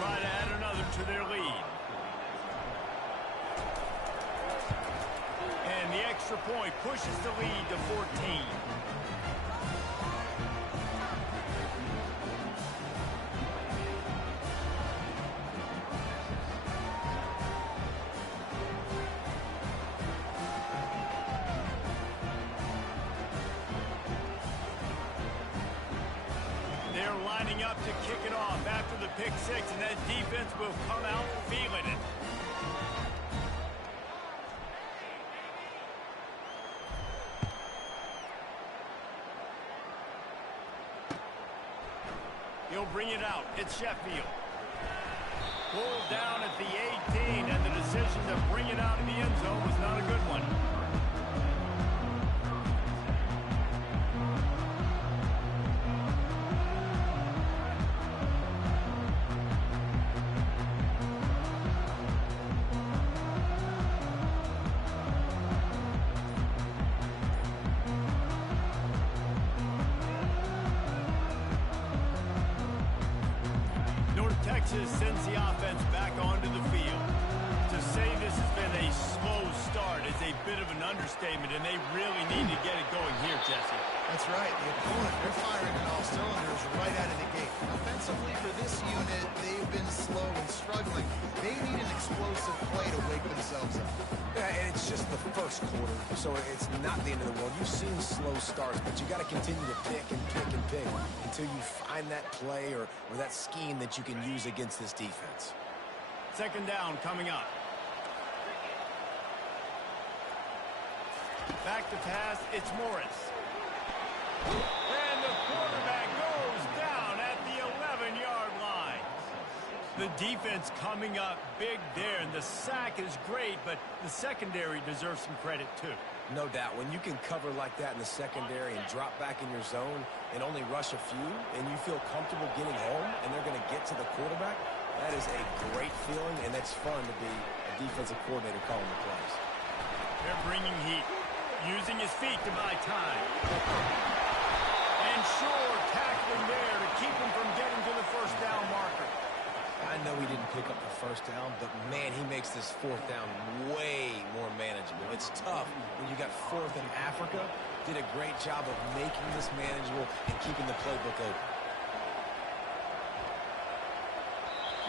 try to add another to their lead. And the extra point pushes the lead to 14. They're lining up to kick it off after the pick six, and that defense will come out feeling it. He'll bring it out. It's Sheffield. Pulled down at the 18, and the decision to bring it out of the end zone was not a good one. Texas sends the offense back onto the field. To say this has been a slow start is a bit of an understatement, and they really need to get it going here, Jesse. That's right. The opponent, they're firing on all cylinders right out of the gate. Offensively, for this unit, they've been slow and struggling. They need an explosive play to wake themselves up. Yeah, and it's just the first quarter, so it's not the end of the world. You've seen slow starts, but you got to continue to pick and pick and pick until you find that play or that scheme that you can use against this defense. Second down coming up. Back to pass, it's Morris. And the quarterback goes down at the 11-yard line. The defense coming up big there, and the sack is great, but the secondary deserves some credit too. No doubt. When you can cover like that in the secondary and drop back in your zone and only rush a few, and you feel comfortable getting home, and they're going to get to the quarterback, that is a great feeling, and that's fun to be a defensive coordinator calling the plays. They're bringing heat, using his feet to buy time. And sure, tackling there to keep him from getting to the first down marker. I know he didn't pick up the first down, but man, he makes this fourth down way more manageable. It's tough when you got fourth in Africa. Did a great job of making this manageable and keeping the playbook open.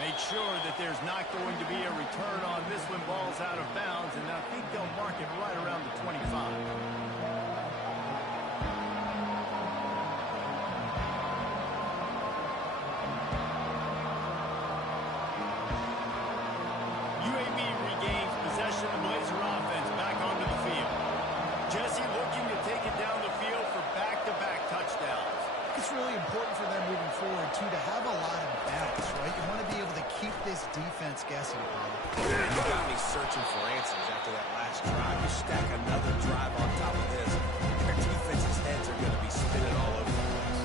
Make sure that there's not going to be a return on this when ball's out of bounds, and I think they'll mark it right around the 25. UAB regains possession of the Blazer offense back onto the field. Jesse looking to take it down the field for back-to-back touchdowns. It's really important for them moving forward, too, to have a lot of balance, right? You want to be able to keep this defense guessing, Paulo. You got me searching for answers after that last drive. You stack another drive on top of this, their defense's heads are going to be spinning all over the place.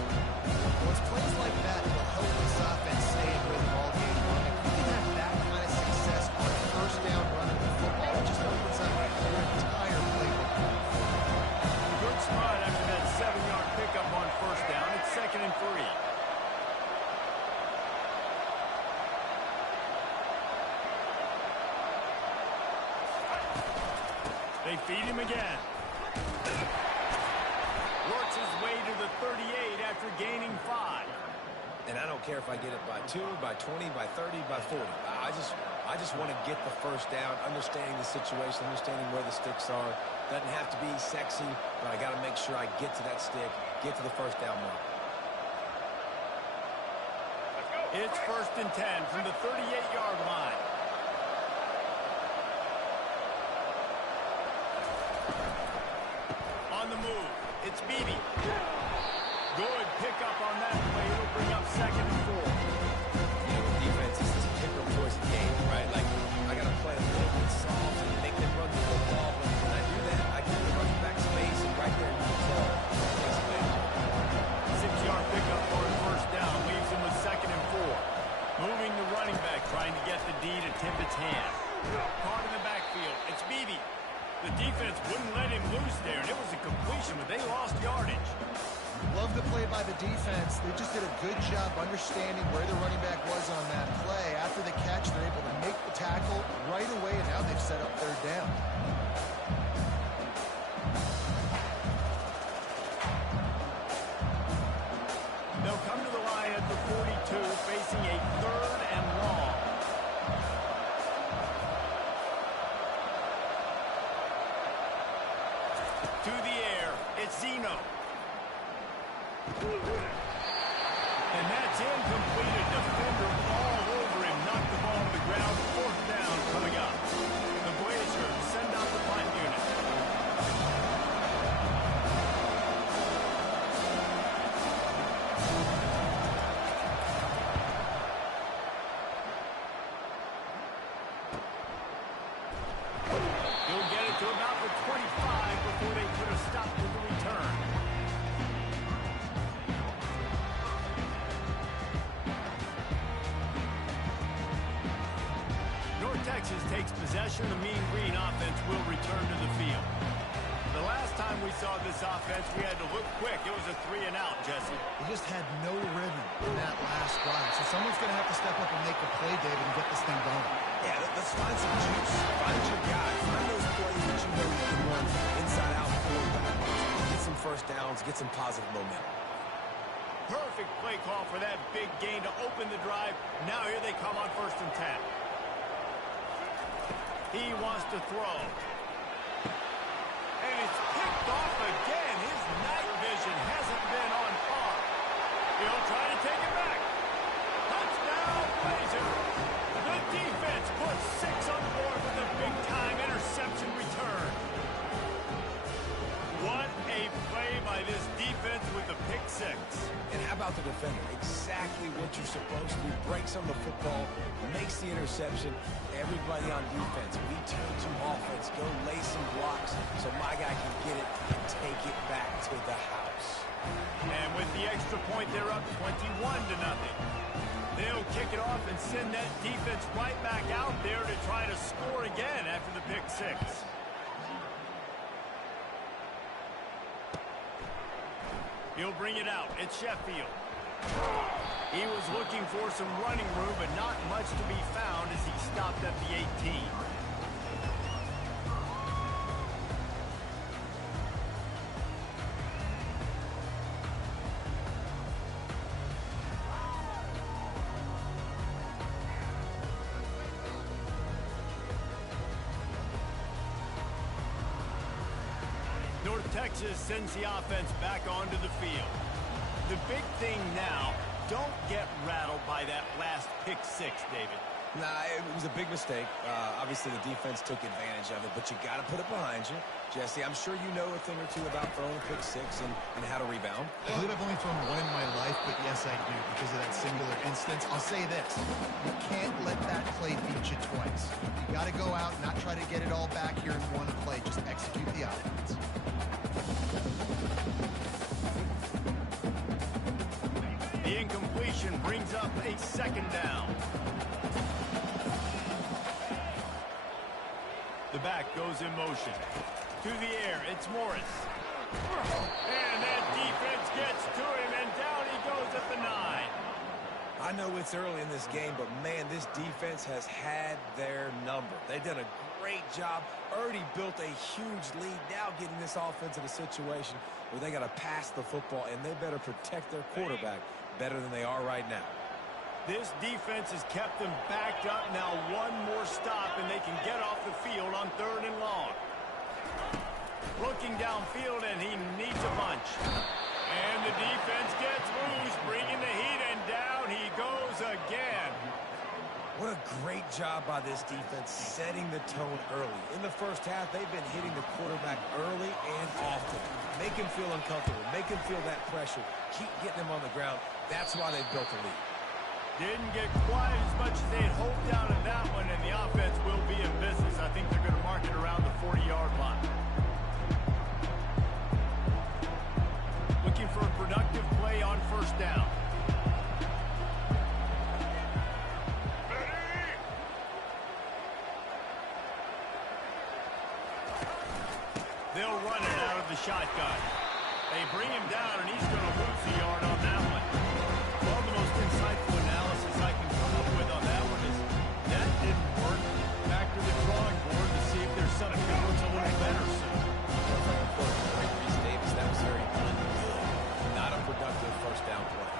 Well, it's plays like that that will help this offense stay in rhythm all game long. If you can have that kind of success on first down running the football, it just opens up your entire playbook. Good spot after that 7-yard pickup on first down. It's 2nd and 3. They feed him again. Works his way to the 38 after gaining 5. And I don't care if I get it by 2, by 20, by 30, by 40. I just want to get the first down, understanding the situation, understanding where the sticks are. Doesn't have to be sexy, but I got to make sure I get to that stick, get to the first down mark. It's 1st and 10 from the 38-yard line. On the move, it's beefy. Good pickup on that play. It'll bring up 2nd and 4. You know, defense is this pick or poison game, right? Like, I got to play a little bit soft and make them run the football. But when I do that, I give the running back space, and right there, you can tell. 6-yard pickup for a first down. Leaves him with 2nd and 4. Moving the running back, trying to get the D to Tippett's hand. Caught in the backfield. It's Beebe. The defense wouldn't let him loose there, and it was a completion, but they lost yardage. Love the play by the defense. They just did a good job understanding where the running back was on that play. And that's incomplete. A defender all over him. Knocked the ball to the ground. Fourth down coming up. The Blazers send out the punt unit. He'll get it to about the 25 before they put a stop to the return. North Texas takes possession. The Mean Green offense will return to the field. The last time we saw this offense, we had to look quick. It was a 3-and-out, Jesse. They just had no rhythm in that last drive. So someone's going to have to step up and make the play, David, and get this thing going. Yeah, let's find some juice. Find your guy. Find those plays that you know you can run inside out, forward, backwards. Get some first downs. Get some positive momentum. Perfect play call for that big gain to open the drive. Now here they come on 1st and 10. He wants to throw. And it's picked off again. His night vision hasn't been on par. He'll try to take it back. Touchdown, Blazers. The defense puts 6 on the board with a big-time interception return. What a play by this defense with the pick 6. And how about the defender? Exactly what you're supposed to do. Breaks on the football, makes the interception. Everybody on defense, we turn to offense. Go lay some blocks so my guy can get it and take it back to the house. And with the extra point, they're up 21-0. They'll kick it off and send that defense right back out there to try to score again after the pick 6. He'll bring it out. It's Sheffield. He was looking for some running room, but not much to be found as he stopped at the 18. North Texas sends the offense back onto the field. The big thing now, don't get rattled by that last pick 6, David. Nah, it was a big mistake. Obviously, the defense took advantage of it, but you got to put it behind you. Jesse, I'm sure you know a thing or two about throwing a pick 6 and how to rebound. I believe I've only thrown one in my life, but yes, I do, because of that singular instance. I'll say this. You can't let that play beat you twice. You got to go out, not try to get it all back here in one play. Just execute the offense. The incompletion brings up a 2nd down. The back goes in motion. To the air, it's Morris. And that defense gets to him, and down he goes at the 9. I know it's early in this game, but, man, this defense has had their number. They've done a great job. Already built a huge lead. Now getting this offense in a situation where they got to pass the football, and they better protect their quarterback better than they are right now. This defense has kept them backed up. Now one more stop, and they can get off the field on 3rd and long. Looking downfield, and he needs a bunch. And the defense gets loose, bringing the heat, and down he goes again. What a great job by this defense setting the tone early. In the first half, they've been hitting the quarterback early and often. Make him feel uncomfortable. Make him feel that pressure. Keep getting him on the ground. That's why they built the lead. Didn't get quite as much as they had hoped down in that one, and the offense will be in business. I think they're going to mark it around the 40-yard line. Looking for a productive play on 1st down. They'll run it out of the shotgun. They bring him down, and he's going to lose a yard on that one. Well, the most insightful analysis I can come up with on that one is that didn't work. Back to the drawing board to see if their something that looks a little better soon. Davis, that was very good. Not a productive 1st down play.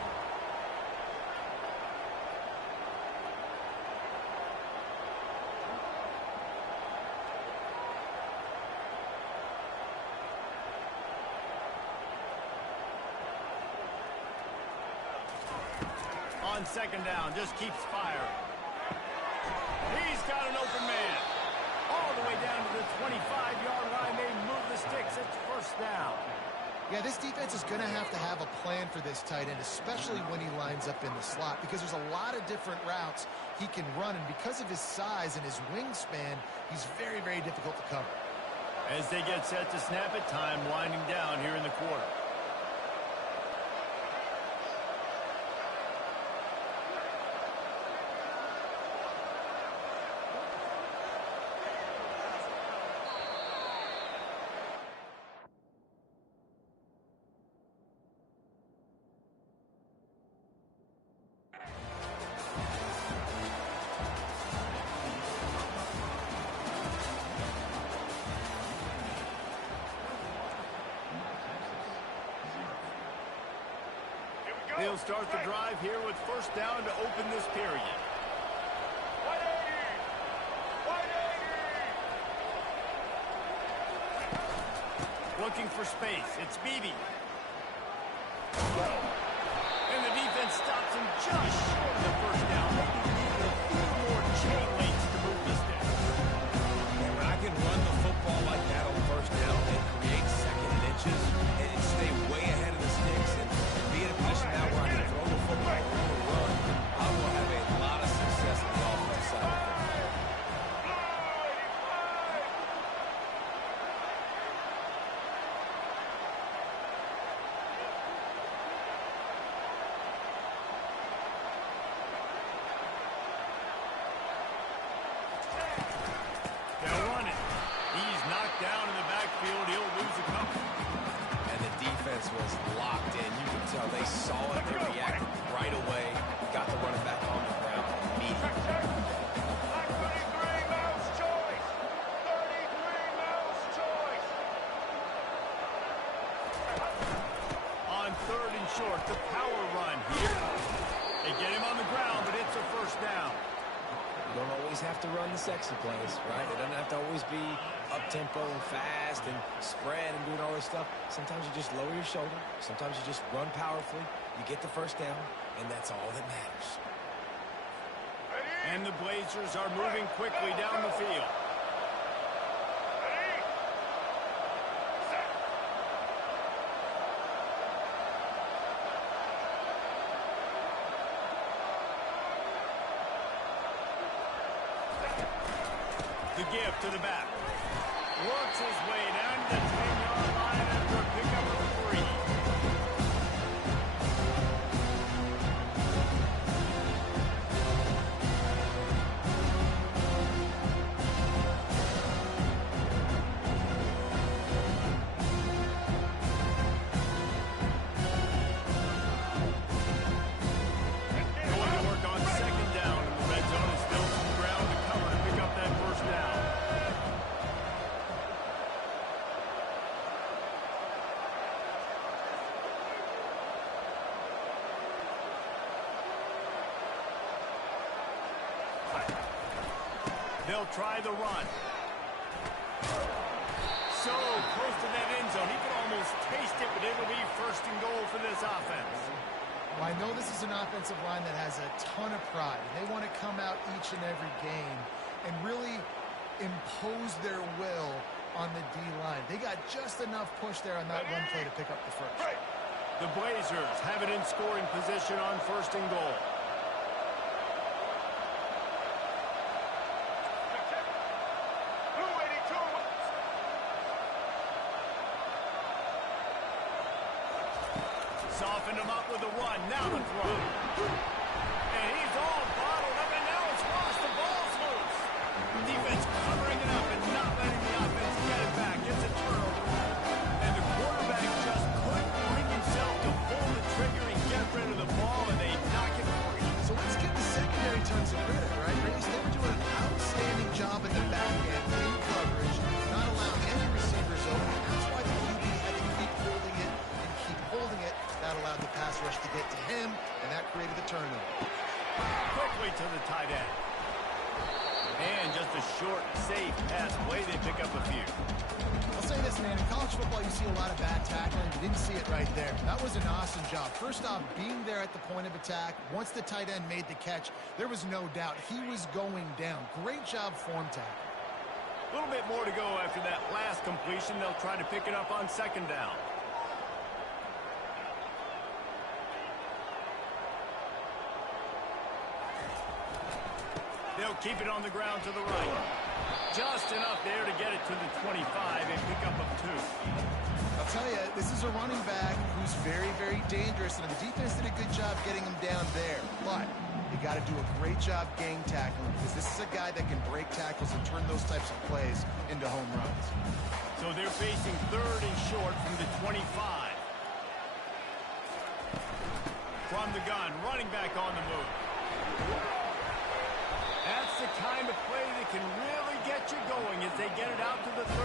on second down. Just keeps firing. He's got an open man. All the way down to the 25-yard line. They move the sticks. It's first down. Yeah, this defense is going to have a plan for this tight end, especially when he lines up in the slot, because there's a lot of different routes he can run, and because of his size and his wingspan, he's very, very difficult to cover. As they get set to snap it, time winding down here in the quarter. They'll start the drive here with first down to open this period. 180. Looking for space. It's beefy. And the defense stops him just short of the first down. Maybe needed a few more chain links to move this down. And when I can run the football like that on first down and create second and inches and stay way ahead of the sticks and be in a position now where I can throw the football or run, I will have a lot of success on the offensive side of the football. They'll run it. He's knocked down in the backfield. He'll lose a couple. And the defense was locked in. You can tell they saw it. They reacted right away. Got the running back on the ground immediately. On third and short, the power run here. They get him on the ground, but it's a first down. You don't always have to run the sexy plays, right? It doesn't have to always be up-tempo and fast and spread and doing all this stuff. Sometimes you just lower your shoulder. Sometimes you just run powerfully. You get the first down, and that's all that matters. And the Blazers are moving quickly down the field. The give to the back. Works his way down to the 10-yard line after a pickup of 3. Going to work on second down, and the red zone is still some ground to cover to pick up that first down. They'll try the run. So close to that end zone. He could almost taste it, but it'll be first and goal for this offense. Well, I know this is an offensive line that has a ton of pride. They want to come out each and every game and really impose their will on the D-line. They got just enough push there on that run play to pick up the first. The Blazers have it in scoring position on first and goal. Softened him up with a run. Now the throw. And he's all bottled up, and now it's lost. The ball's loose. Defense covering it up and not letting the offense get it back. It's a turnover. And the quarterback just couldn't bring himself to pull the trigger and get rid of the ball, and they knock it free. So let's give the secondary tons of credit, right? They were doing an outstanding job in the back end, in coverage, not allowing any receivers open. That's why the QB had to keep holding it and keep holding it. That allowed the pass rush to get to him, and that created the turnover. Quickly to the tight end. And just a short, safe pass play. They pick up a few. I'll say this, man. In college football, you see a lot of bad tackling. You didn't see it right there. That was an awesome job. First off, being there at the point of attack. Once the tight end made the catch, there was no doubt he was going down. Great job form tackle. A little bit more to go after that last completion. They'll try to pick it up on second down. They'll keep it on the ground to the right. Just enough there to get it to the 25 and pick up a 2. I'll tell you, this is a running back who's very, very dangerous, and the defense did a good job getting him down there. But you got to do a great job gang tackling, because this is a guy that can break tackles and turn those types of plays into home runs. So they're facing third and short from the 25. From the gun, running back on the move. That's the kind of play that can really get you going as they get it out to the 36.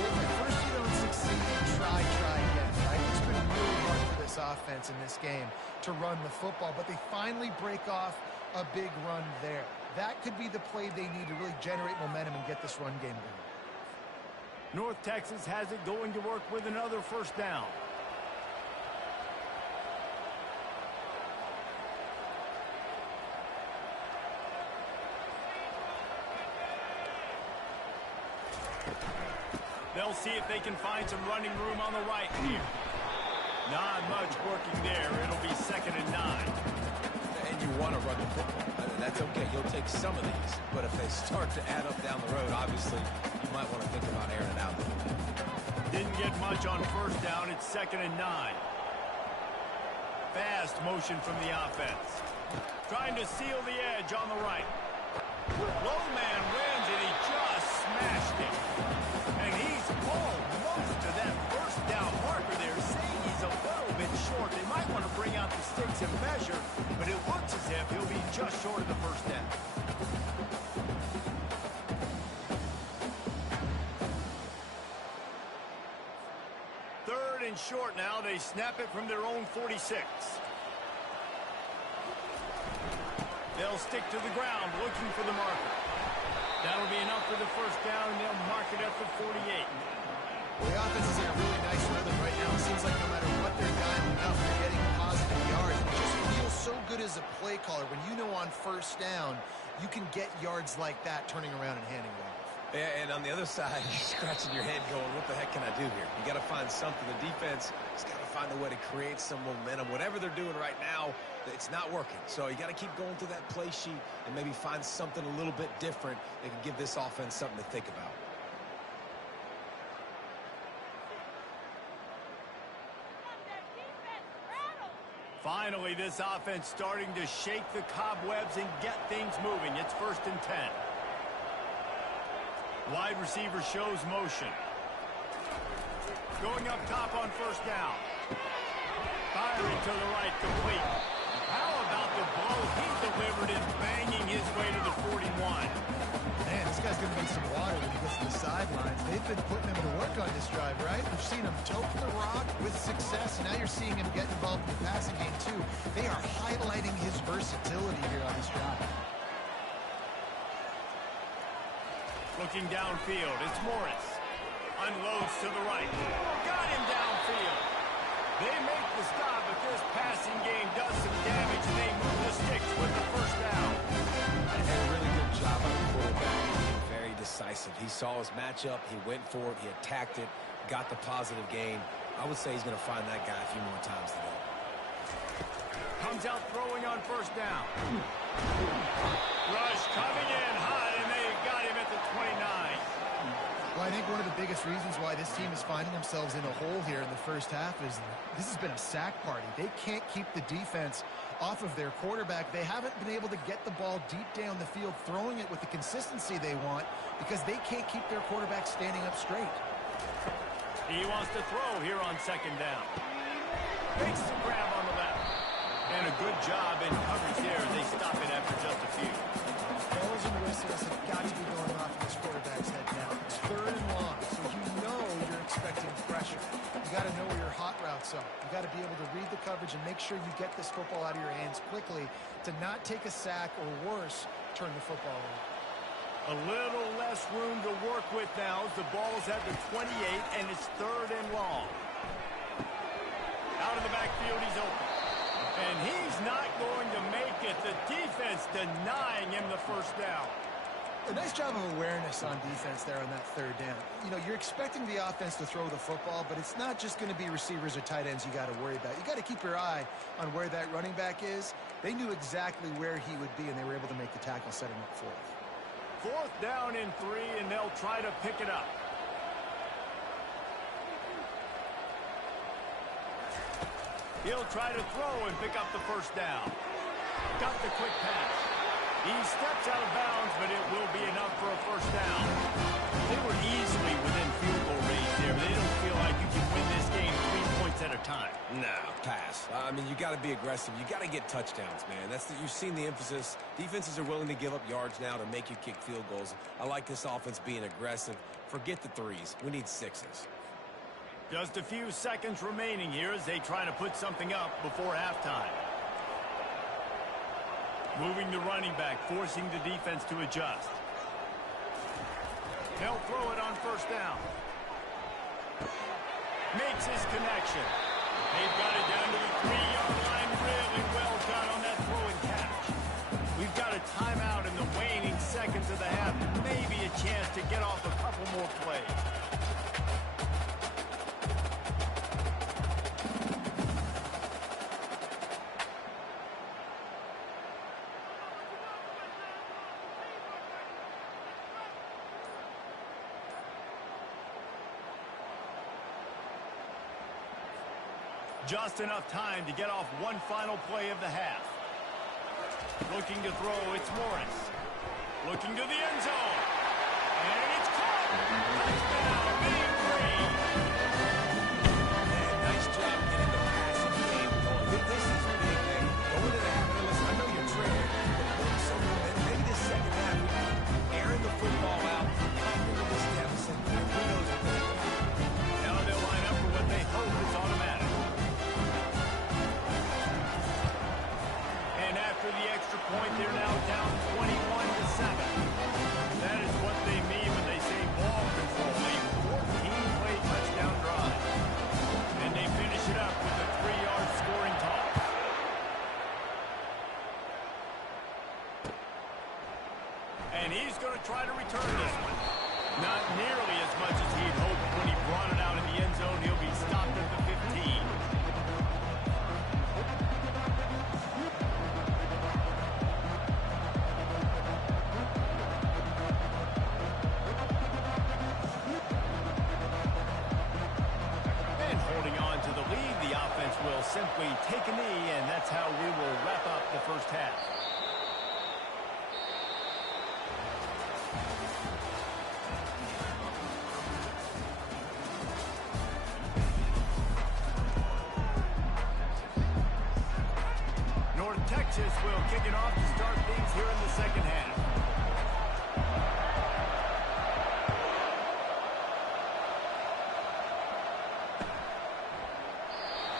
Well, at first you don't succeed, try again, right? It's been really hard for this offense in this game to run the football, but they finally break off a big run there. That could be the play they need to really generate momentum and get this run game going. North Texas has it going to work with another first down. They'll see if they can find some running room on the right here. Not much working there. It'll be 2nd and 9. And you want to run the football. I mean, that's okay. You'll take some of these. But if they start to add up down the road, obviously, you might want to think about airing it out a little bit. Didn't get much on first down. It's 2nd and 9. Fast motion from the offense. Trying to seal the edge on the right. Low man wins, and he just smashed it. And he's almost to that first down marker there. Saying he's a little bit short. They might want to bring out the sticks and measure, but it looks as if he'll be just short of the first down. Third and short now. They snap it from their own 46. They'll stick to the ground looking for the marker. That'll be enough for the first down, and they'll mark it at the 48. Well, the offense is in a really nice rhythm right now. It seems like no matter what they're dialing up, they're getting positive yards. It just feels so good as a play caller when you know on first down you can get yards like that turning around and handing it off. Yeah, and on the other side, you're scratching your head going, what the heck can I do here? You got to find something. The defense has got to find a way to create some momentum. Whatever they're doing right now, it's not working. So you got to keep going through that play sheet and maybe find something a little bit different that can give this offense something to think about. Finally, this offense starting to shake the cobwebs and get things moving. It's 1st and 10. Wide receiver shows motion. Going up top on first down. Firing to the right, complete. How about the blow he delivered and banging his way to the 41? Man, this guy's going to need some water when he gets to the sidelines. They've been putting him to work on this drive, right? We've seen him tote the rock with success, and now you're seeing him get involved in the passing game, too. They are highlighting his versatility here on this drive. Looking downfield, it's Morris. Unloads to the right. Got him downfield. They make the stop, but this passing game does some damage, and they move the sticks with the first down. And a really good job on the quarterback. Very decisive. He saw his matchup. He went for it. He attacked it. Got the positive gain. I would say he's going to find that guy a few more times today. Comes out throwing on first down. Rush coming in hot, and they've got him at the 29. Well, I think one of the biggest reasons why this team is finding themselves in a hole here in the first half is this has been a sack party. They can't keep the defense off of their quarterback. They haven't been able to get the ball deep down the field, throwing it with the consistency they want because they can't keep their quarterback standing up straight. He wants to throw here on second down. Makes the grab on the left. And a good job in coverage there. They stop it after just a few. Bells and whistles have got to be going off in this quarterback's head now. It's 3rd and long, so you know you're expecting pressure. You got to know where your hot routes are. You got to be able to read the coverage coverage and make sure you get this football out of your hands quickly to not take a sack or worse, turn the football over. A little less room to work with now as the ball's at the 28 and it's 3rd and long. Out of the backfield, he's open. And he's not going to make it. The defense denying him the first down. A nice job of awareness on defense there on that 3rd down. You know, you're expecting the offense to throw the football, but it's not just going to be receivers or tight ends you got to worry about. You got to keep your eye on where that running back is. They knew exactly where he would be, and they were able to make the tackle, set him up for it. 4th down and 3, and they'll try to pick it up. He'll try to throw and pick up the first down. Got the quick pass. He steps out of bounds, but it will be enough for a first down. They were easily within field goal range there, but they don't feel like you can win this game 3 points at a time. No, pass. I mean, you got to be aggressive. You got to get touchdowns, man. You've seen the emphasis. Defenses are willing to give up yards now to make you kick field goals. I like this offense being aggressive. Forget the 3s. We need 6s. Just a few seconds remaining here as they try to put something up before halftime. Moving the running back, forcing the defense to adjust. They'll throw it on first down. Makes his connection. They've got it down to the 3-yard line. Really well done on that throw and catch. We've got a timeout in the waning seconds of the half. Maybe a chance to get off a couple more plays. Just enough time to get off one final play of the half. Looking to throw, it's Morris. Looking to the end zone. And it's caught. Touchdown, Big Green. Man, nice job getting the passing game going. This is big, man. Go into the half. Listen, I know you're trailing, but doing so maybe this second half, airing the football out, covering this deficit, and who knows what they're going to do. Now they'll line up for what they hope is automatic. And after the extra point, they're now down 21-7. That is what they mean when they say ball control. A 14-play touchdown drive. And they finish it up with a 3-yard scoring toss. And he's going to try to return this one. Not nearly as much as he'd hoped when he brought it out in the end zone. He'll be stopped at the 15. Will simply take a knee, and that's how we will wrap up the first half. North Texas will kick it off to start things here in the second half.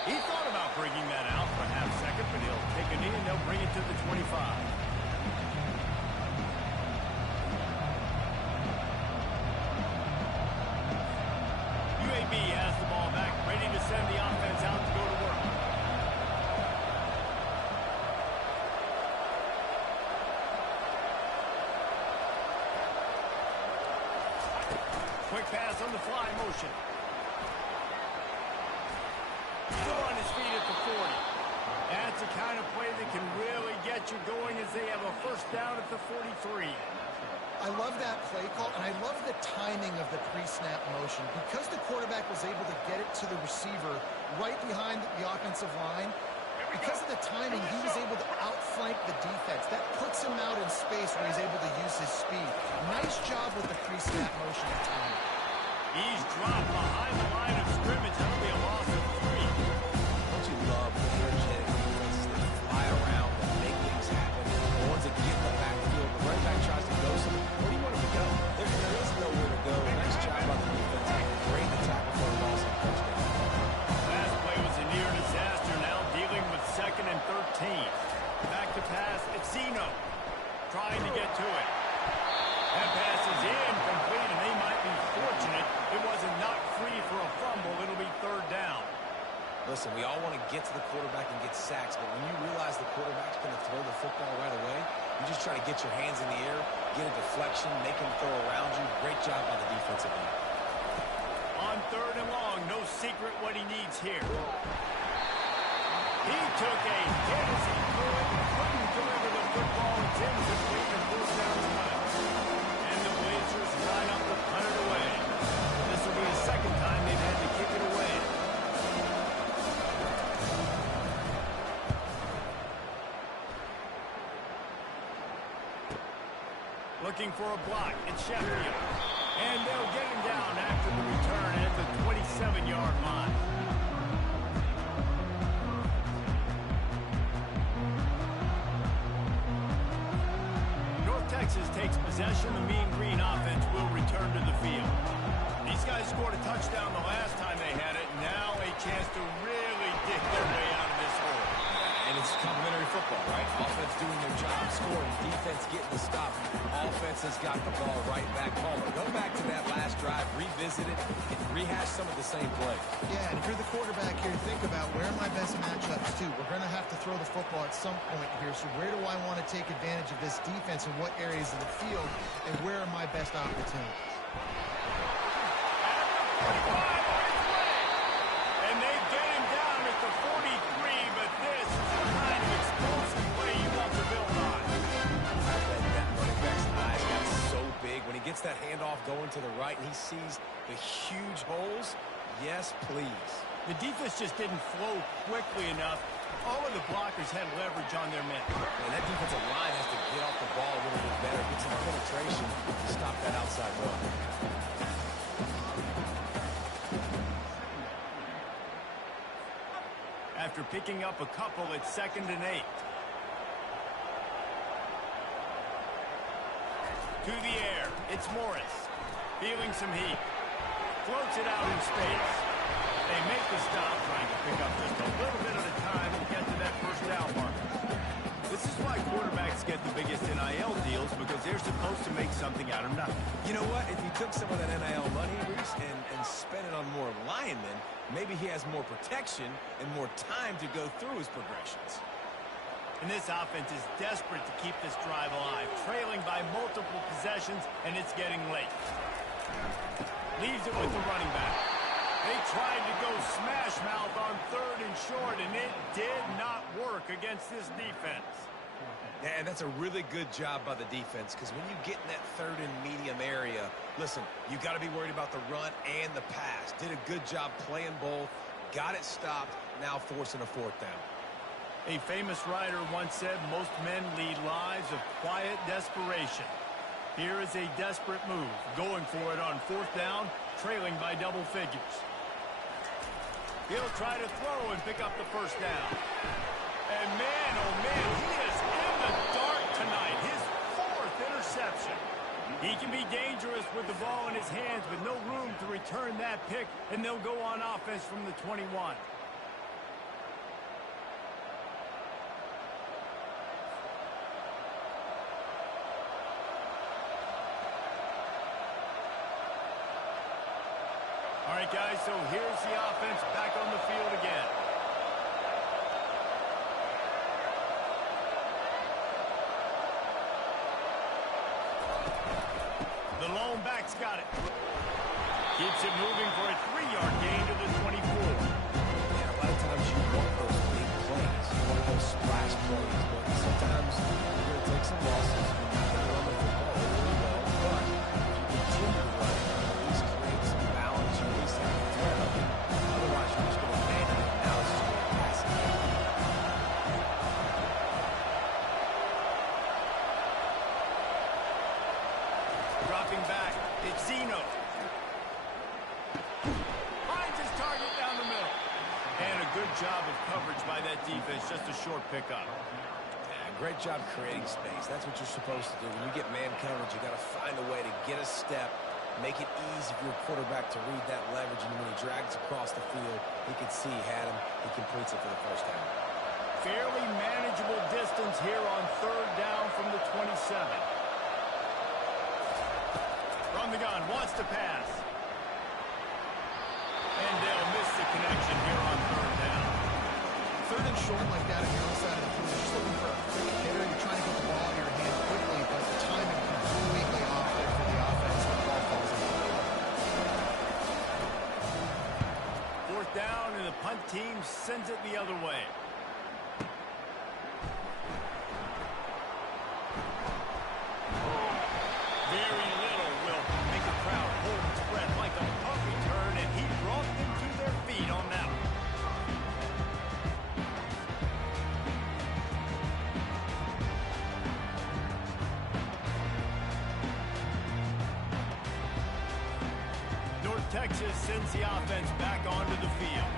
He thought about bringing that out for a half second, but he'll take a knee and they'll bring it to the 25. UAB has the ball back, ready to send the offense out to go to work. Quick pass on the fly motion. Still on his feet at the 40. That's the kind of play that can really get you going as they have a first down at the 43. I love that play call, and I love the timing of the pre-snap motion. Because the quarterback was able to get it to the receiver right behind the offensive line, because of the timing, he was able to outflank the defense. That puts him out in space where he's able to use his speed. Nice job with the pre-snap motion and timing. He's dropped behind the line of scrimmage. That'll be a loss of 3. Don't you love the energetic defenses that fly around and make things happen? The ones that get the backfield, the running back tries to go somewhere. Where do you want him to go? There is nowhere to go. Nice job on the defense. Great attack before the loss of touchdown. Last play was a near disaster. Now dealing Zeno trying to get to it. That pass is incomplete, and they might be fortunate it wasn't knocked free for a fumble. It'll be third down. Listen, we all want to get to the quarterback and get sacks, but when you realize the quarterback's going to throw the football right away, you just try to get your hands in the air, get a deflection, make him throw around you. Great job by the defensive end. On third and long, no secret what he needs here. He took a hit as he threw it, couldn't deliver the football. It's incomplete and fourth down time. And the Blazers line up to punt it away. This will be the second time they've had to kick it away. Looking for a block. It's Sheffield. And they'll get him down after the return at the 27-yard line. North Texas takes possession. The Mean Green offense will return to the field. These guys scored a touchdown the last time they had it. Now a chance to really dig their way out of this hole. And it's complimentary football, right? Offense doing their job, scoring, defense getting the stop. Offense has got the ball right back. Palmer, go back to that last drive, revisit it, and rehash some of the same play. Yeah, and if you're the quarterback here, think about where are my best matchups too. We're going to have to throw the football at some point here, so where do I want to take advantage of this defense and what areas of the field, and where are my best opportunities? And they get him down at the 43, but this is the kind of explosive play you want to build on. That running back's eyes got so big. When he gets that handoff going to the right and he sees the huge holes, yes, please. The defense just didn't flow quickly enough. All of the blockers had leverage on their men. And that defensive line has to get off the ball a little bit better, get some penetration to stop that outside run. After picking up a couple, it's 2nd and 8. To the air, it's Morris. Feeling some heat. Floats it out in space. They make the stop, trying to pick up just a little bit at a time and get to that first down marker. This is why quarterbacks get the biggest NIL deals, because they're supposed to make something out of nothing. You know what? If he took some of that NIL money, Reese, and spent it on more linemen, maybe he has more protection and more time to go through his progressions. And this offense is desperate to keep this drive alive, trailing by multiple possessions, and it's getting late. Leaves it with the running back. They tried to go smash mouth on 3rd and short, and it did not work against this defense. Yeah, and that's a really good job by the defense, because when you get in that 3rd and medium area, listen, you got to be worried about the run and the pass. Did a good job playing both, got it stopped, now forcing a 4th down. A famous writer once said, most men lead lives of quiet desperation. Here is a desperate move, going for it on 4th down, trailing by double figures. He'll try to throw and pick up the first down. And man, oh man, he is in the dark tonight. His 4th interception. He can be dangerous with the ball in his hands, but no room to return that pick, and they'll go on offense from the 21. All right, guys, so here's the offense back on the field again. The lone back's got it. Keeps it moving for a 3-yard gain to the 24. Yeah, a lot of times you want those big plays. You want those splash plays, but sometimes you're going to take some losses. You're not going to run the football really well, but if you continue to run it, at least create some balance. You at least have a threat of it. Otherwise, you're just going to abandon it. Now it's just going to pass it. Dropping back, it's Zeno. Finds his target down the middle. And a good job of coverage by that defense, just a short pickup. Yeah, great job creating space. That's what you're supposed to do. When you get man coverage, you got to find a way to get a step, make it easy for your quarterback to read that leverage, and when he drags across the field, he can see he had him. He completes it for the first down. fairly manageable distance here on third down from the 27. From the gun, wants to pass. And they'll miss the connection here on third down. Third and short like that on the other side of the field, you're just looking for a quick hitter. You're trying to get the ball in your hand quickly, but the timing completely off there for the offense. The ball falls in. Fourth down, and the punt team sends it the other way. Very little will make a crowd hold its breath like a punt return, and he brought them to their feet on that one. North Texas sends the offense back onto the field.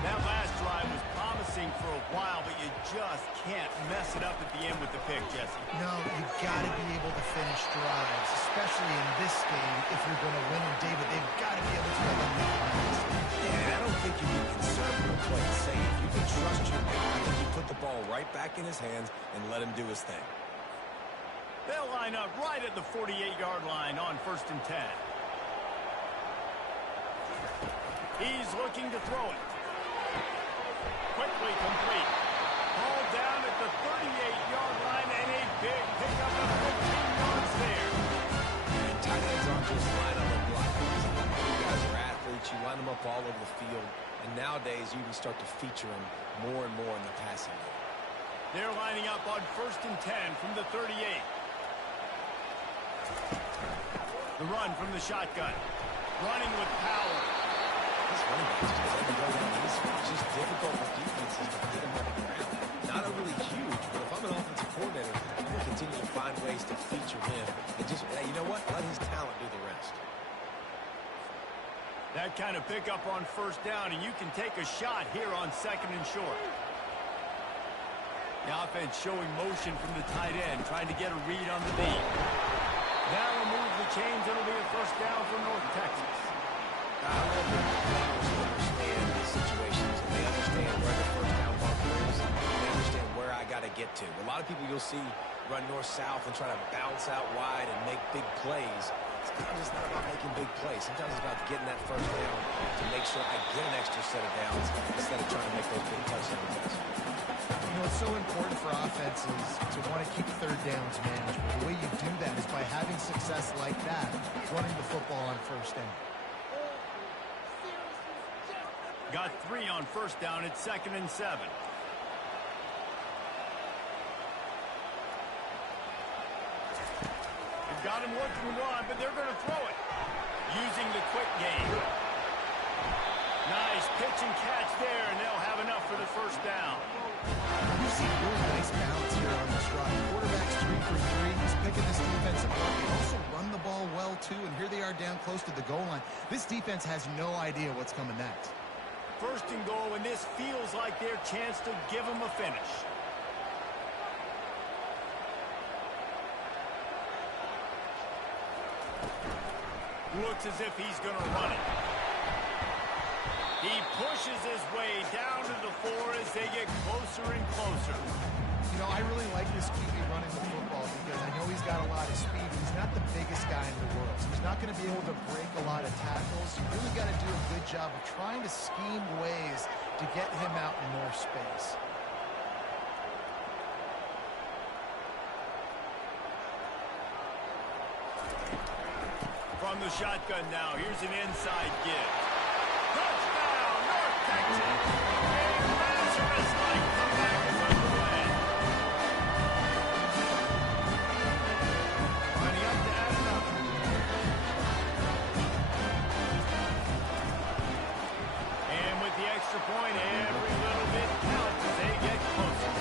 That last drive was promising for a while, but you just can't mess it up at the end with the pick, Jesse. No, you've got to be able to finish drives, especially in this game if you're going to win. And David, they've got to be able to eliminate this. Yeah, I don't think you can conservative play it safe. You can trust your man. I think you put the ball right back in his hands and let him do his thing. They'll line up right at the 48-yard line on 1st and 10. He's looking to throw it. Quickly complete. Ball down at the 38-yard line, and a big pickup of 15 yards there. And tight ends aren't just line up and block. You guys are athletes. You line them up all over the field. And nowadays, you can start to feature them more and more in the passing game. They're lining up on 1st and 10 from the 38. The run from the shotgun. Running with power. This running back just doesn't go down easy. It's just difficult for defenses to get him on the ground. Not a really huge, but if I'm an offensive coordinator, I'm going to continue to find ways to feature him. And just, hey, you know what? Let his talent do the rest. That kind of pickup on 1st down, and you can take a shot here on 2nd and short. The offense showing motion from the tight end, trying to get a read on the deep. That'll move the chains. It'll be a 1st down for North Texas. I love when players understand the situations, and they understand where the 1st down marker is, and they understand where I got to get to. A lot of people you'll see run north-south and try to bounce out wide and make big plays. Sometimes it's not about making big plays. Sometimes it's about getting that 1st down to make sure I get an extra set of downs instead of trying to make those big touchdown passes. You know, it's so important for offenses to want to keep 3rd downs manageable. The way you do that is by having success like that, running the football on 1st down. Got 3 on 1st down at 2nd and 7. They've got him looking to run, but they're going to throw it. Using the quick game. Nice pitch and catch there, and they'll have enough for the 1st down. We've seen really nice balance here on this drive. Quarterback's 3 for 3. He's picking this defense apart. They also run the ball well, too, and here they are down close to the goal line. This defense has no idea what's coming next. 1st and goal, and this feels like their chance to give them a finish. Looks as if he's going to run it. He pushes his way down to the 4 as they get closer and closer. You know, I really like this QB running the football because I know he's got a lot of speed. He's not the biggest guy in the world, so he's not going to be able to break a lot of tackles. You really got to do a good job of trying to scheme ways to get him out in more space. From the shotgun now, here's an inside give. Touchdown, North Texas! A Lazarus-like comeback is underway. Lining up to add another. And with the extra point, every little bit counts as they get closer.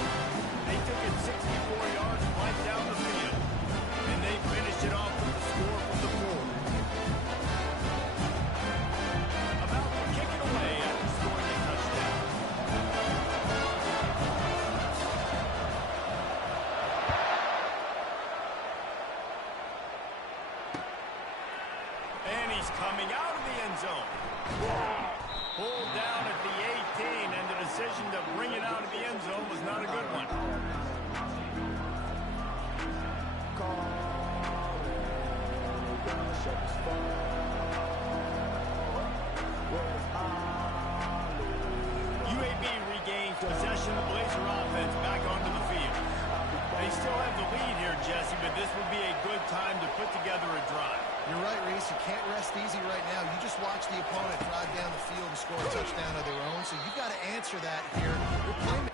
They took it 64 yards right down the field. And they finished it off with the score from the 4. About to kick it away after scoring a touchdown. And he's coming out of the end zone. Pulled down at the 18, and the decision to bring it out of the end zone was not a good one. UAB regains possession of the Blazer offense back onto the field. They still have the lead here, Jesse, but this would be a good time to put together a drive. You're right, Reese. You can't rest easy right now. You just watch the opponent drive down the field and score a touchdown of their own, so you've got to answer that here. Your playmaker.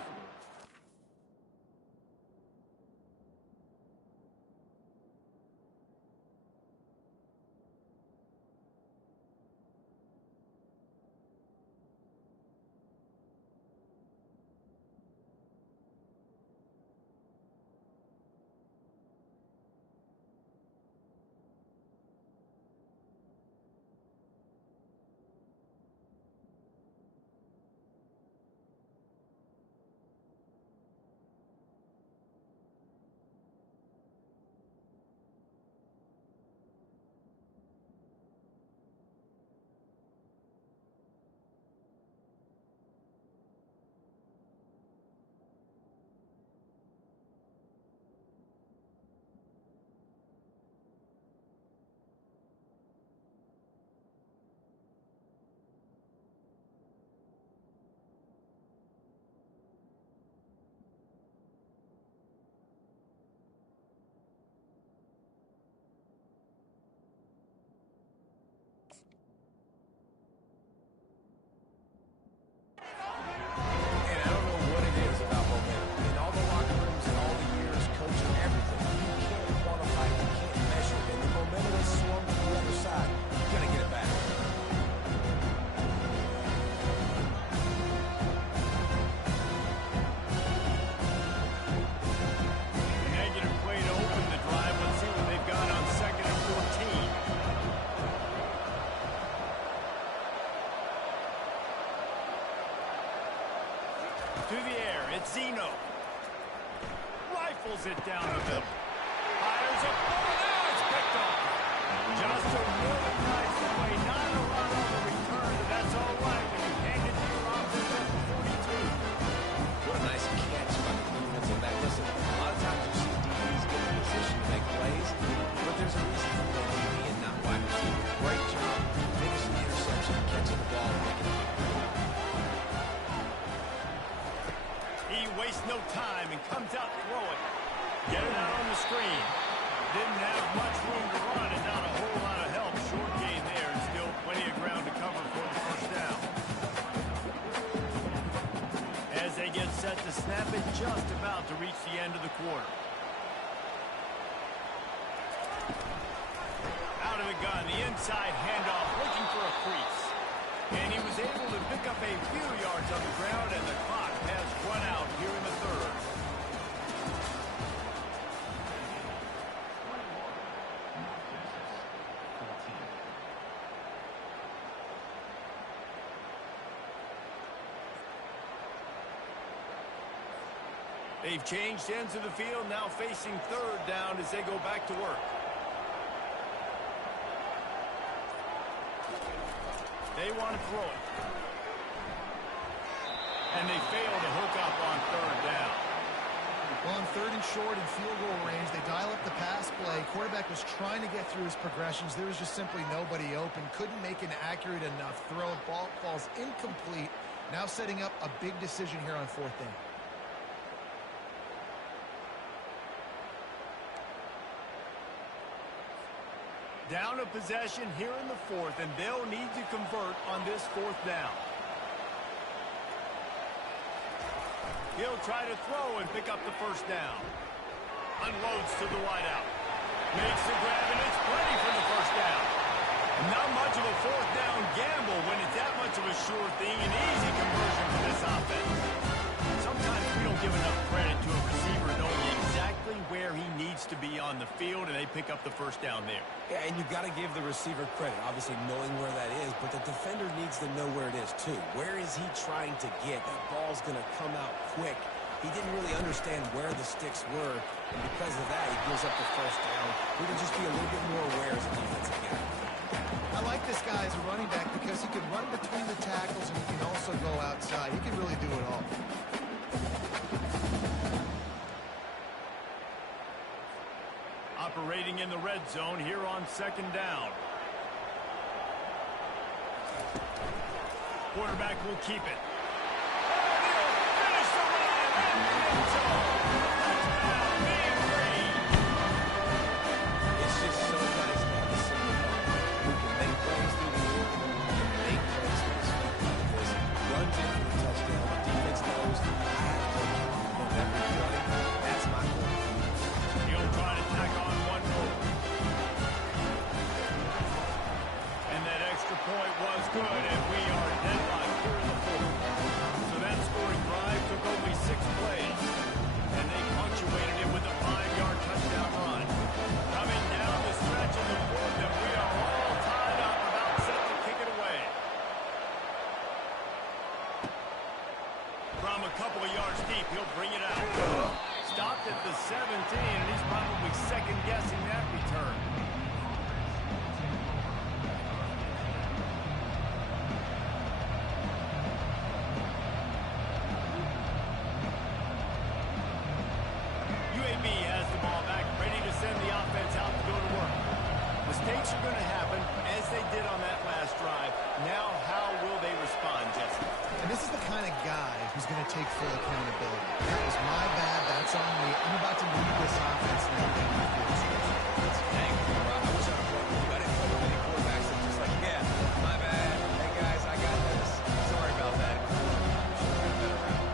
To the air, it's Zeno. Rifles it down the middle. Fires a ball, now it's picked off. Just a really nice play. Not a lot on the return, but that's all right when you hand it to your offense at the 42. What a nice catch by the defensive back. Listen, a lot of times you see DBs get in position to make plays, but there's a reason for the DB and not wide receiver. Great job finishing the interception, catching the ball, and making it. He wastes no time and comes out throwing. Get it out on the screen. Didn't have much room to run and not a whole lot of help. Short gain there and still plenty of ground to cover for the first down. As they get set to snap it, just about to reach the end of the quarter. Out of the gun, the inside handoff, looking for a crease. And he was able to pick up a few yards on the ground, and the clock has run out here in the third. They've changed ends of the field, now facing third down as they go back to work. They want to throw it. And they fail to hook up on third down. Well, on third and short and field goal range, they dial up the pass play. Quarterback was trying to get through his progressions. There was just simply nobody open. Couldn't make an accurate enough throw. Ball falls incomplete. Now setting up a big decision here on fourth down. Down a possession here in the fourth, and they'll need to convert on this fourth down. He'll try to throw and pick up the first down. Unloads to the wideout. Makes the grab, and it's plenty for the first down. Not much of a fourth down gamble when it's that much of a sure thing. An easy conversion for this offense. Sometimes we don't give enough credit to a receiver knowing exactly where he needs to be on the field, and they pick up the first down there. Yeah, and you've got to give the receiver credit, obviously knowing where that is, but the defender needs to know where it is too. Where is he trying to get? That ball's going to come out quick. He didn't really understand where the sticks were, and because of that, he gives up the first down. We can just be a little bit more aware as a defensive guy. I like this guy as a running back because he can run between the tackles and he can also go outside. He can really do it all. Operating in the red zone here on second down. Quarterback will keep it. Finish the run in the end zone. Touchdown, beefy. It's just so nice to have a single who can make plays through the air and make plays with his feet like this. Runs in for the touchdown. The defense knows I have to take care of every play. That's my goal. He'll try to tack on one more. And that extra point was good, and we are deadlocked here in the fourth. So that scoring drive took only 6 plays, and they punctuated it with a 5-yard touchdown run. Coming down the stretch in the fourth, and we are all tied up, about set to kick it away. From a couple of yards deep, he'll bring it out. Stopped at the 17, and he's probably second-guessing that return. UAB has the ball back, ready to send the offense out to go to work. Mistakes are going to happen, as they did on that last drive. Now, how will they respond, Jesse? And this is the kind of guy who's going to take full accountability. That was my bad. That's on me. I'm about to lead this offense now down the field stretch. Dang, I wish I would play with you. I didn't play with any quarterbacks that just like, yeah, my bad. Hey, guys, I got this. Sorry about that. Better route.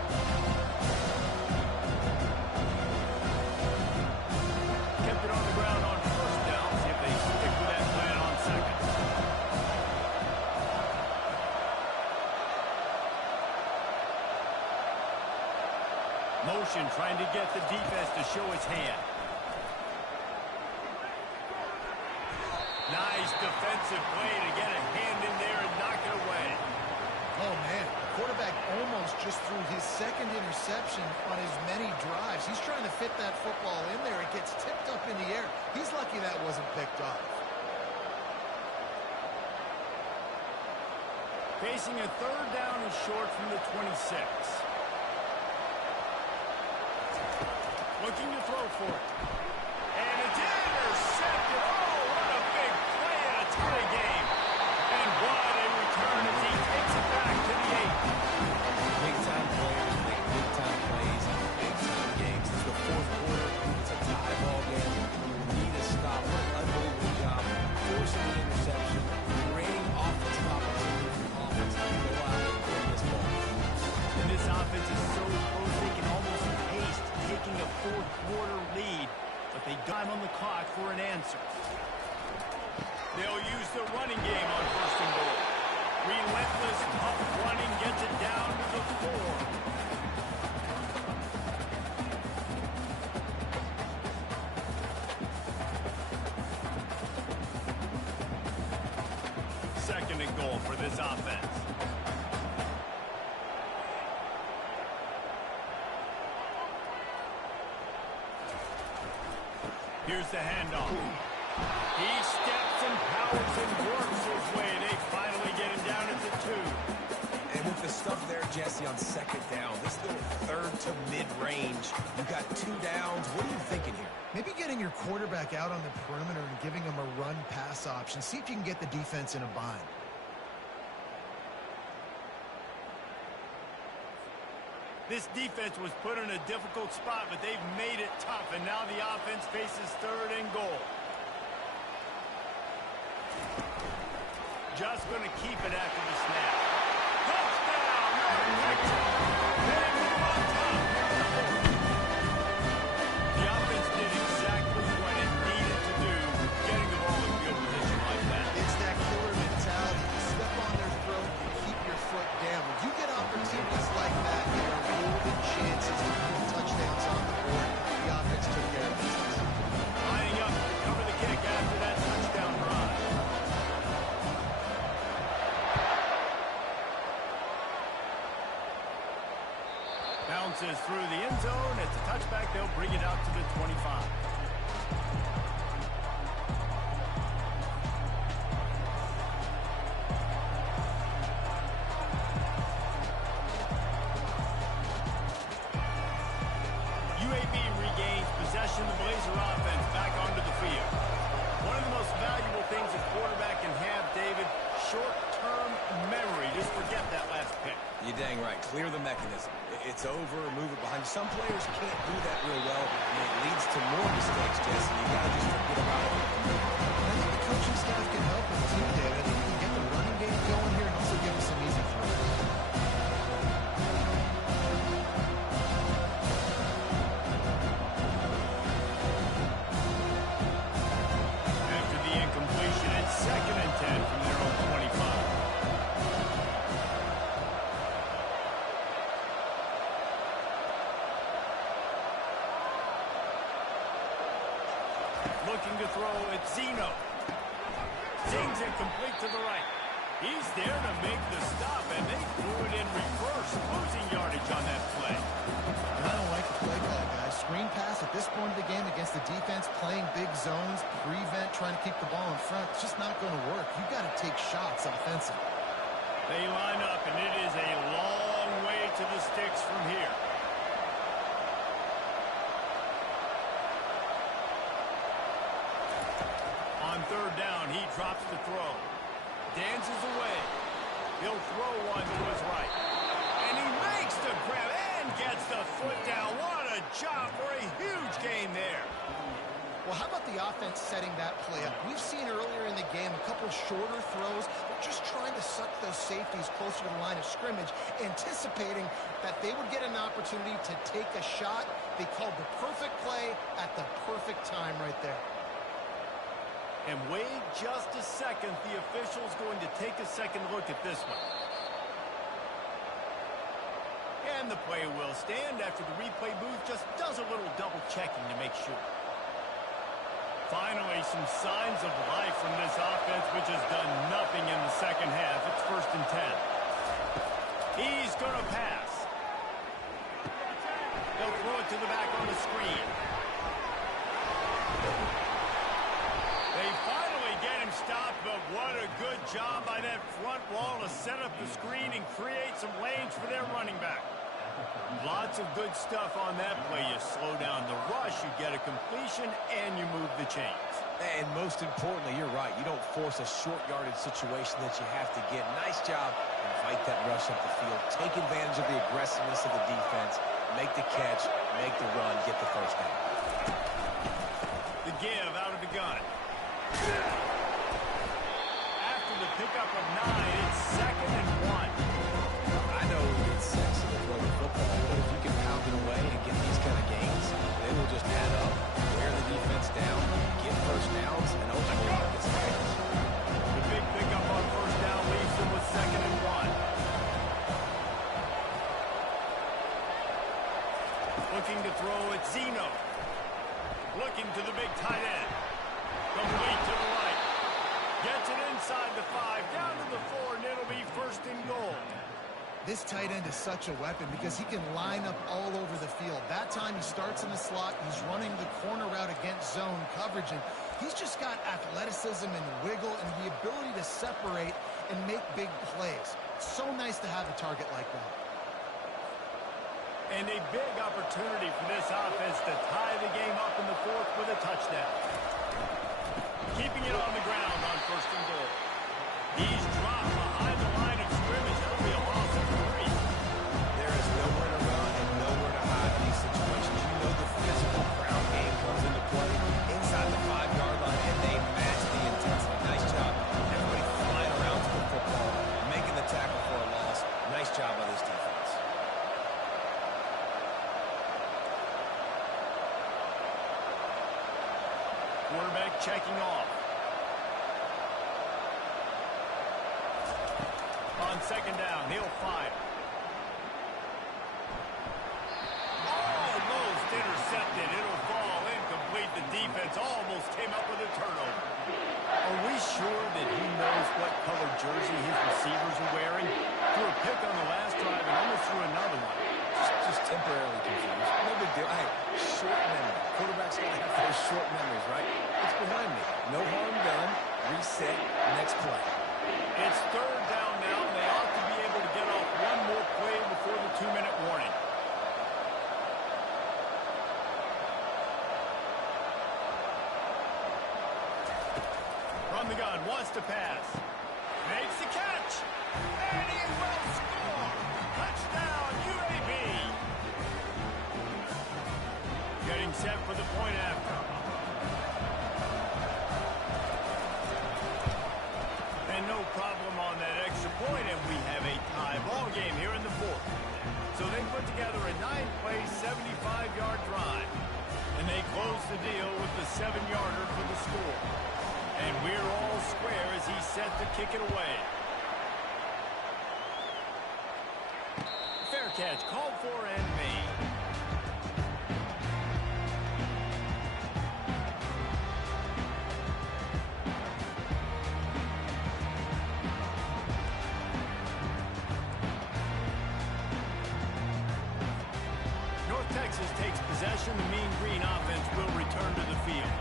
Kept it on the ground on first down. See if they stick with that plan on second. Motion trying to get the defense to show its hand. Nice defensive play to get a hand in there and knock it away. Oh, man. The quarterback almost just threw his second interception on as many drives. He's trying to fit that football in there. It gets tipped up in the air. He's lucky that wasn't picked off. Facing a third down and short from the 26. Looking to throw for it. And it's intercepted. Oh, what a big play and a tie game. And what a return as he takes it back to the 8. Big-time players make big-time plays in big-time games. It's the fourth quarter. It's a tie ball game. You need to stop. What an unbelievable job. Forcing the interception. Creating offensive opportunity for the offense to go out and win this ball. And this offense is so close they can almost taste taking a fourth-quarter lead. But they got him on the clock for an answer. They'll use the running game on first and goal. Relentless, tough running gets it down to the 4. Second and goal for this offense. Here's the handoff. He steps and powers and works his way. They finally get him down at the 2. And with the stuff there, Jesse, on second down, this little third to mid-range, you got 2 downs. What are you thinking here? Maybe getting your quarterback out on the perimeter and giving him a run-pass option. See if you can get the defense in a bind. This defense was put in a difficult spot, but they've made it tough, and now the offense faces third and goal. Just going to keep it after the snap. Touchdown! They move on top. The offense did exactly what it needed to do, getting the ball in field position like that. It's that killer mentality. You step on their throat and keep your foot down. When you get opportunities like that, there are golden chances to put touchdowns on the board. The offense took care of business. Lining up to cover the kick after that touchdown run. 25. UAB regains possession of the Blazer offense back onto the field. One of the most valuable things a quarterback can have, David, short-term memory. Just forget that last pick. You're dang right. Clear the mechanism. It's over, move it behind. Some players can't do that real well, and it leads to more mistakes, Jesse. You got to just forget about it. I think the coaching staff can help him too, David. He can get the running game going here and also give him some easy throws. After the incompletion, it's 2nd and 10 from their own 25. Looking to throw, it's Zeno. Zings it complete to the right. He's there to make the stop, and they threw it in reverse, losing yardage on that play. And I don't like the play call, guys. Screen pass at this point of the game against the defense, playing big zones, prevent, trying to keep the ball in front. It's just not going to work. You've got to take shots offensively. They line up, and it is a long way to the sticks from here. On 3rd down, he drops the throw. Dances away. He'll throw one to his right. And he makes the grab and gets the foot down. What a job for a huge gain there. Well, how about the offense setting that play up? We've seen earlier in the game a couple shorter throws, but just trying to suck those safeties closer to the line of scrimmage, anticipating that they would get an opportunity to take a shot. They called the perfect play at the perfect time right there. And wait just a second. The official's going to take a second look at this one. And the play will stand after the replay booth just does a little double checking to make sure. Finally, some signs of life from this offense, which has done nothing in the second half. It's 1st and 10. He's going to pass. They'll throw it to the back on the screen. They finally get him stopped, but what a good job by that front wall to set up the screen and create some lanes for their running back. Lots of good stuff on that play. You slow down the rush, you get a completion, and you move the chains. And most importantly, you're right. You don't force a short yardage situation that you have to get. Nice job. Invite that rush up the field. Take advantage of the aggressiveness of the defense. Make the catch, make the run, get the 1st down. The give out of the gun. After the pickup of 9, it's 2nd and 1. I know it's sexy to throw the football, but if you can pound it away and get these kind of gains, they will just add up, wear the defense down, get 1st downs, and ultimately get some gains. The big pickup on 1st down leaves them with 2nd and 1. Looking to throw, it's Zeno. Looking to the big tight end. Complete to the right. Gets it inside the 5, down to the 4, and it'll be 1st and goal. This tight end is such a weapon because he can line up all over the field. That time he starts in the slot. He's running the corner route against zone coverage, and he's just got athleticism and wiggle and the ability to separate and make big plays. It's so nice to have a target like that. And a big opportunity for this offense to tie the game up in the 4th with a touchdown. Keeping it on the ground on 1st and goal. He's dropped behind the line of scrimmage. That'll be a loss of 3. There is nowhere to run and nowhere to hide in these situations. You know the physical ground game comes into play inside the 5-yard line, and they match the intensity. Nice job. Everybody flying around to the football, making the tackle for a loss. Nice job by this defense. Quarterback checking off. On 2nd down, he'll fire. Almost intercepted. It'll fall incomplete. The defense almost came up with a turnover. Are we sure that he knows what color jersey his receivers are wearing? Threw a pick on the last drive and almost threw another one. Just temporarily confused. No big deal. Hey, short memory. Quarterbacks From the gun, wants to pass. Makes the catch. And he will score. Touchdown, UAB. Getting set for the point after. And no problem on that extra point, and we have a tie ball game here in the fourth. So they put together a 9-play, 75-yard drive. And they close the deal with the 7-yarder for the score. And we're all square as he's set to kick it away. Fair catch called for and made. Texas takes possession. The Mean Green offense will return to the field.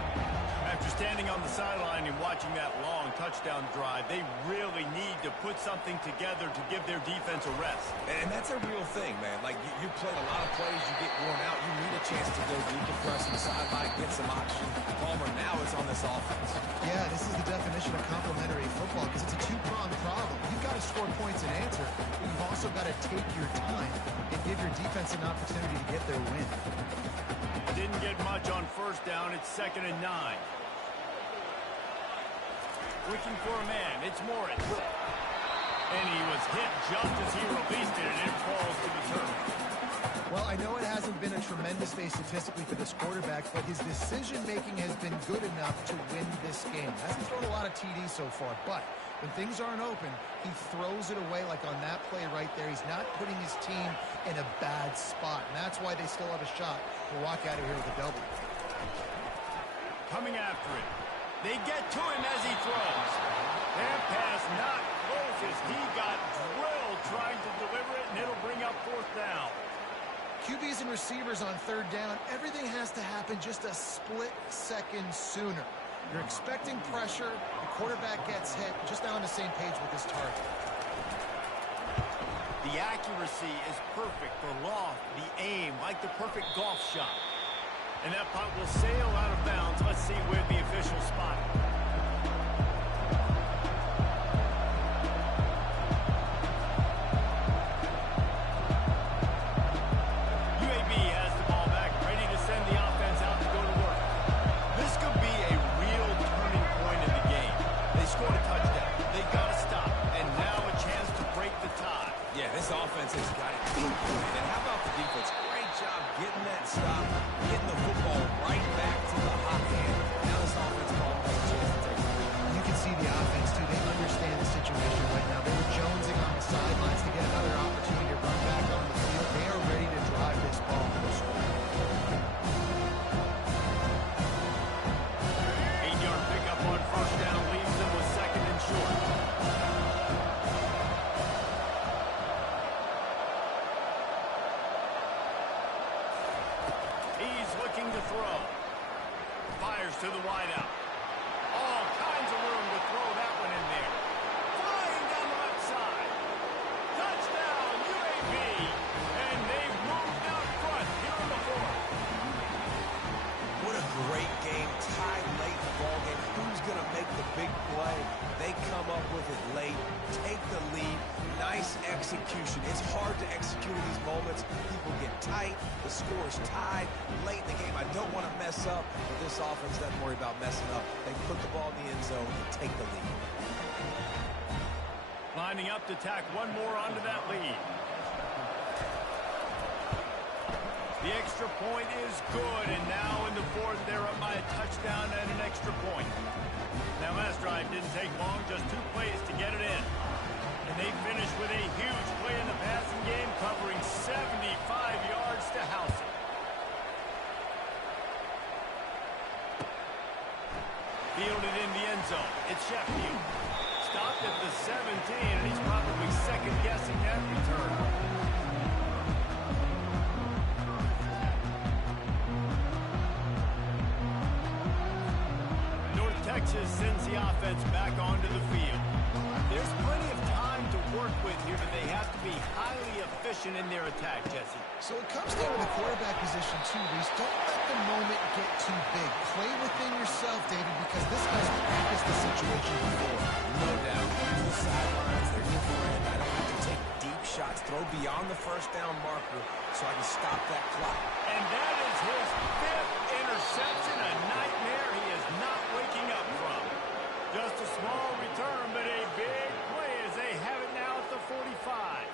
After standing on the sideline and watching that long touchdown drive, they really need to put something together to give their defense a rest. And that's a real thing, man. Like, you play a lot of plays, you get worn out, you need a chance to go decompress on the sideline, get some oxygen. Palmer now is on this offense. Yeah, this is the definition of complementary football because it's a two-pronged problem. You've got to score points and answer, but you've also got to take your time and give your defense an opportunity to get their win. Didn't get much on first down. It's 2nd and 9. Looking for a man. It's Morris. And he was hit just as he released it, and it falls to the turf. Well, I know it hasn't been a tremendous day statistically for this quarterback, but his decision-making has been good enough to win this game. Hasn't thrown a lot of TDs so far, but when things aren't open, he throws it away like on that play right there. He's not putting his team in a bad spot, and that's why they still have a shot to walk out of here with a W. Coming after it. They get to him as he throws. That pass not close as he got drilled trying to deliver it, and it'll bring up 4th down. QBs and receivers on 3rd down, everything has to happen just a split second sooner. You're expecting pressure, the quarterback gets hit, just not on the same page with his target. The accuracy is perfect, the loft, the aim, like the perfect golf shot. And that punt will sail out of bounds. Let's see where the official spot it. UAB has the ball back, ready to send the offense out to go to work. This could be a real turning point in the game. They scored a touchdown. They got to stop. And now a chance to break the tie. Yeah, this offense has got it. And how about the defense? Great job getting that stop, getting the football right back to the hot hand. Now this offense probably has a chance to take the lead. You can see the offense, too. They understand the situation right now. They were jonesing on the sidelines to get another opportunity to run back on the field. They are ready to drive this ball to the score. 8-yard pickup on first down leaves them with 2nd and short. He's looking to throw. Fires to the wideout. All kinds of room to throw that one in there. Flying down the left side. Touchdown, UAB. And they've moved out front here in the 4th. What a great game. Tied late in the ballgame. Who's going to make the big play? They come up with it late. Take the lead. Nice execution. It's hard to execute in these moments. People get tight. The score is tied late in the game. I don't want to mess up, but this offense doesn't worry about messing up. They put the ball in the end zone and take the lead. Lining up to tack one more onto that lead. The extra point is good, and now in the 4th, they're up by a touchdown and an extra point. Now, last drive didn't take long, just 2 plays to get it in. And they finished with a huge play in the passing game, covering 75 yards to house it. Fielded in the end zone. It's Sheffield. Stopped at the 17, and he's probably second-guessing that return. North Texas sends the offense back onto the field. There's plenty of time to work with here, but they have to be highly efficient in their attack, Jesse. So it comes down to the quarterback position, too, Reese. Don't let the moment get too big. Play within yourself, David, because this guy's practiced the situation before. No doubt. They're the sidelines. They're your friend. I don't have to take deep shots, throw beyond the first down marker so I can stop that clock. And that is his 5th interception, a nightmare he is not waking up from. Just a small return, but a big play as they have it now at the 45.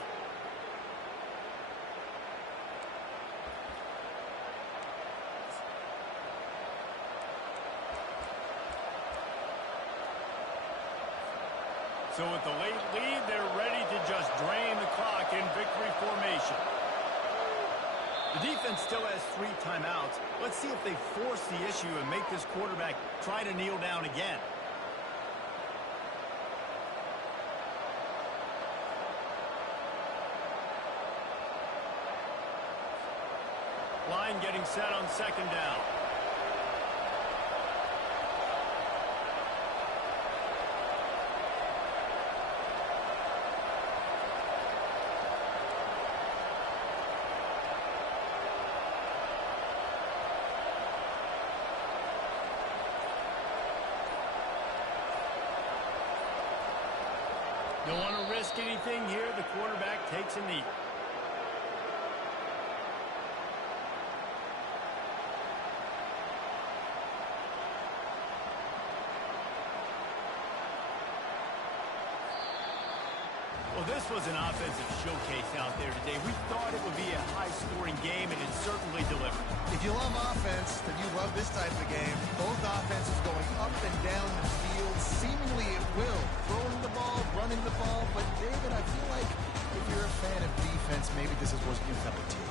So with the late lead, they're ready to just drain the clock in victory formation. The defense still has 3 timeouts. Let's see if they force the issue and make this quarterback try to kneel down again. Line getting set on 2nd down. Don't want to risk anything here. The quarterback takes a knee. Well, this was an offensive showcase out there today. We thought it would be a high-scoring game, and it certainly delivered. If you love offense, then you love this type of game. Both offenses going up and down the field, seemingly at will. Throwing the ball, running the ball. But, David, I feel like if you're a fan of defense, maybe this wasn't your cup of tea.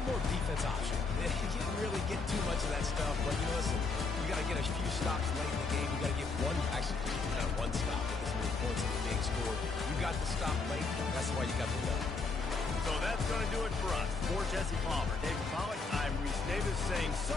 More defense option. You can't really get too much of that stuff, but listen, you got to get a few stops late in the game. You got to get one stop. There's many points that are being scored. You got the stop late. That's why you got the dub. So that's going to do it for us. For Jesse Palmer, David Pollack, I'm Reese Davis saying so